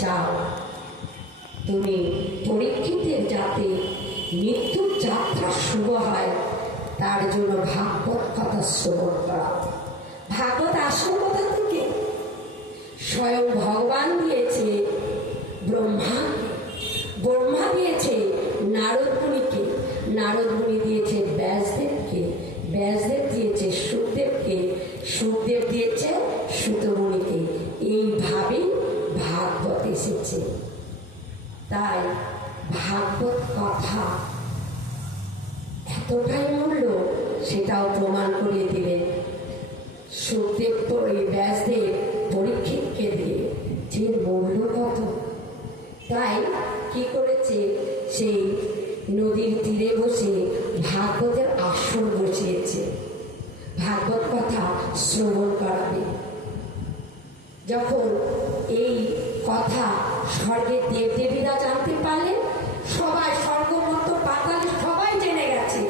যাও, তুমি পরীক্ষিতের যাতে মৃত্যুর যাত্রা শুভ হয় তার জন্য ভাগবত কথা শ্রবণ করা। ভাগবত আসল কথা থেকে স্বয়ং ভগবান দিয়েছে ব্রহ্মা, ব্রহ্মা দিয়েছে নারদ মুনিকে, নারদ মুনি দিয়েছে ব্যাসদেবকে, ব্যাসদেব দিয়েছে সুখদেবকে, সুখদেব দিয়েছে সুত মুনিকে। এইভাবেই ভাগবত এসেছে। তাই ভাগবত কথা এতটাই মূল্য, সেটাও প্রমাণ করিয়ে দিলেন সুখদেব, ব্যাসদেব পরীক্ষিতকে দিয়ে যে মূল্য কত। তাই কি করেছে, সেই নদীর তীরে বসে ভাগবতের আসর বসিয়েছে, ভাগবত কথা শ্রবণ করাবে। যখন এই কথা স্বর্গের দেবদেবীরা জানতে পারলেন, সবাই স্বর্গমত্ত পাতালে সবাই জেনে গেছে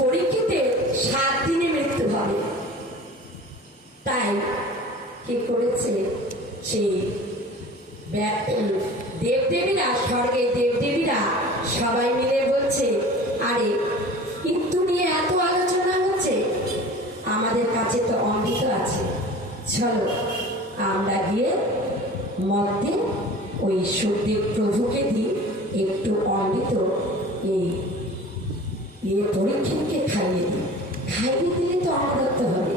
পরীক্ষিতের 7 দিনে মৃত্যু হবে। তাই কি করেছে, সেই দেবদেবীরা, স্বর্গের দেবদেবীরা সবাই মিলে বলছে, আরে মৃত্যু নিয়ে এত আলোচনা হচ্ছে, আমাদের কাছে তো অমৃত আছে, চলো আমরা গিয়ে মধ্যে ওই সুখদেব প্রভুকে দিই একটু অমৃত, এই পরীক্ষিতকে খাইয়ে দিই, খাইয়ে দিলে তো অমরত্ব হবে।